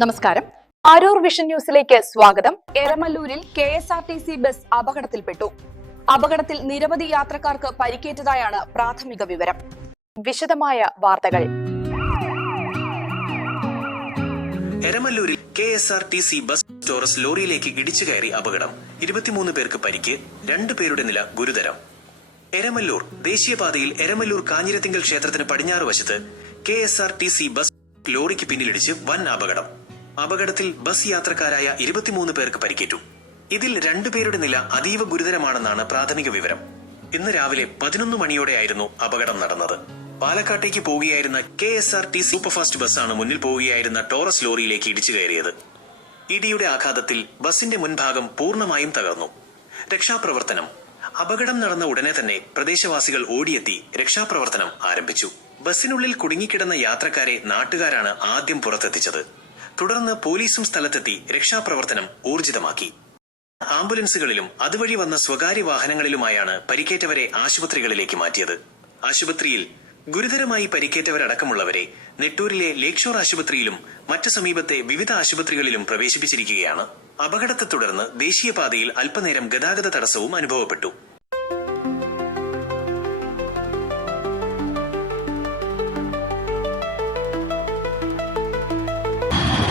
നമസ്കാരം. ആരൂർ വിഷൻ ന്യൂസിലേക്ക് സ്വാഗതം. എരമല്ലൂരിൽ KSRTC ബസ് അപകടത്തിൽപ്പെട്ടു. അപകടത്തിൽ നിരവധി യാത്രക്കാർക്ക് പരിക്കേറ്റതായാണ് പ്രാഥമിക വിവരം. വിശദമായ വാർത്തകൾ. എരമല്ലൂരിൽ KSRTC ബസ് ടോറസ് ലോറിയിലേക്ക് ഇടിച്ചു കയറി അപകടം. 23 പേർക്ക് പരിക്ക്, 2 പേരുടെ നില ഗുരുതരം. എരമല്ലൂർ ദേശീയപാതയിൽ എരമല്ലൂർ കാഞ്ഞിരത്തിങ്കൽ ക്ഷേത്രത്തിന് പടിഞ്ഞാറ് വശത്ത് KSRTC ബസ് ലോറിക്ക് പിന്നിലിടിച്ച് വൻ അപകടം. അപകടത്തിൽ ബസ് യാത്രക്കാരായ 23 പേർക്ക് പരിക്കേറ്റു. ഇതിൽ 2 പേരുടെ നില അതീവ ഗുരുതരമാണെന്നാണ് പ്രാഥമിക വിവരം. ഇന്ന് രാവിലെ 11 മണിയോടെയായിരുന്നു അപകടം നടന്നത്. പാലക്കാട്ടേക്ക് പോവുകയായിരുന്ന KSRTC സൂപ്പർഫാസ്റ്റ് ബസ്സാണ് മുന്നിൽ പോവുകയായിരുന്ന ടോറസ് ലോറിയിലേക്ക് ഇടിച്ചു കയറിയത്. ഇടിയുടെ ആഘാതത്തിൽ ബസിന്റെ മുൻഭാഗം പൂർണ്ണമായും തകർന്നു. രക്ഷാപ്രവർത്തനം. അപകടം നടന്ന ഉടനെ തന്നെ പ്രദേശവാസികൾ ഓടിയെത്തി രക്ഷാപ്രവർത്തനം ആരംഭിച്ചു. ബസ്സിനുള്ളിൽ കുടുങ്ങിക്കിടന്ന യാത്രക്കാരെ നാട്ടുകാരാണ് ആദ്യം പുറത്തെത്തിച്ചത്. തുടർന്ന് പോലീസും സ്ഥലത്തെത്തി രക്ഷാപ്രവർത്തനം ഊർജിതമാക്കി. ആംബുലൻസുകളിലും അതുവഴി വന്ന സ്വകാര്യ വാഹനങ്ങളിലുമായാണ് പരിക്കേറ്റവരെ ആശുപത്രികളിലേക്ക് മാറ്റിയത്. ആശുപത്രിയിൽ ഗുരുതരമായി പരിക്കേറ്റവരടക്കമുള്ളവരെ നെട്ടൂരിലെ ലേക്ക് ഷോർ ആശുപത്രിയിലും മറ്റു സമീപത്തെ വിവിധ ആശുപത്രികളിലും പ്രവേശിപ്പിച്ചിരിക്കുകയാണ്. അപകടത്തെ തുടർന്ന് ദേശീയപാതയിൽ അല്പനേരം ഗതാഗത തടസ്സവും അനുഭവപ്പെട്ടു.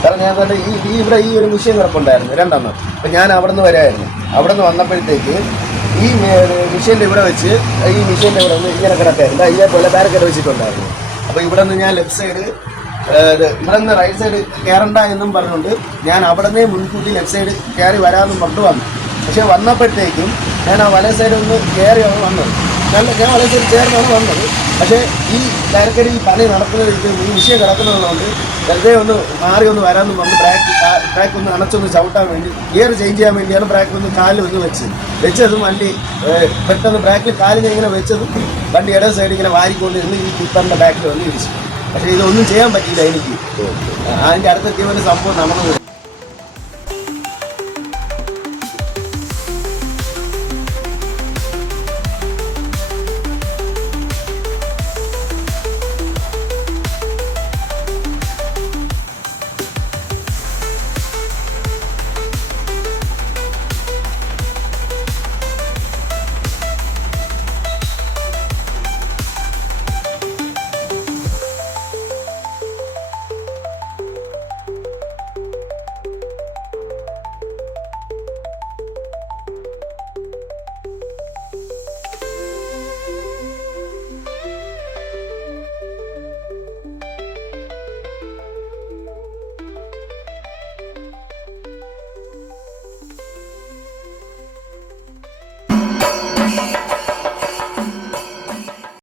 സാർ, ഞാൻ ഇവിടെ ഈ ഒരു വിഷയം കിടപ്പുണ്ടായിരുന്നു 2 അപ്പൊ ഞാൻ അവിടെ നിന്ന് വരായിരുന്നു. അവിടെ നിന്ന് വന്നപ്പോഴത്തേക്ക് ഈ മിഷീൻ്റെ ഇവിടെ വെച്ച് ഈ മിഷീൻ്റെ ഇവിടെ നിന്ന് ഇങ്ങനെ കിടക്കായിരുന്നു. ഇതേപോലെ ബാരക്കേഡ് വെച്ചിട്ടുണ്ടായിരുന്നു. അപ്പോൾ ഇവിടെ നിന്ന് ഞാൻ ലെഫ്റ്റ് സൈഡ് ഇവിടെ നിന്ന് റൈറ്റ് സൈഡ് കയറണ്ട എന്നും പറഞ്ഞുകൊണ്ട് ഞാൻ അവിടെ നിന്ന് മുൻകൂട്ടി ലെഫ്റ്റ് സൈഡ് കയറി വരാമെന്നും പറഞ്ഞു വന്നു. പക്ഷെ വന്നപ്പോഴത്തേക്കും ഞാൻ ആ വലേ സൈഡിൽ ഒന്ന് കയറിയാണ് വന്നത്. ഞാൻ വലേ സൈഡ് ചേർന്നാണ് വന്നത്. പക്ഷേ ഈ ബാരക്കേഡ് ഈ പണി നടക്കുന്നത് ഈ വിഷയം കിടക്കുന്നതുകൊണ്ട് വെറുതെ ഒന്ന് മാറി ഒന്ന് വരാമെന്ന് പറഞ്ഞ് ബ്രേക്ക് ഒന്ന് അണച്ചൊന്ന് ചവിട്ടാൻ വേണ്ടി ഗിയർ ചേഞ്ച് ചെയ്യാൻ വേണ്ടിയാണ് ബ്രേക്ക് ഒന്ന് കാലിൽ ഒന്ന് വെച്ചതും വണ്ടി പെട്ടെന്ന് ബ്രേക്കിൽ കാലിനെ ഇങ്ങനെ വെച്ചതും വണ്ടി ഇടത് സൈഡ് ഇങ്ങനെ വാരിക്കൊണ്ടിരുന്ന് ഈ ടിപ്പറിൻ്റെ ബാക്കിൽ വന്ന് ഇടിച്ചു. പക്ഷേ ഇതൊന്നും ചെയ്യാൻ പറ്റിയില്ല എനിക്ക്. അതിൻ്റെ അടുത്തെത്തിയവൻ്റെ സംഭവം നടന്നത്.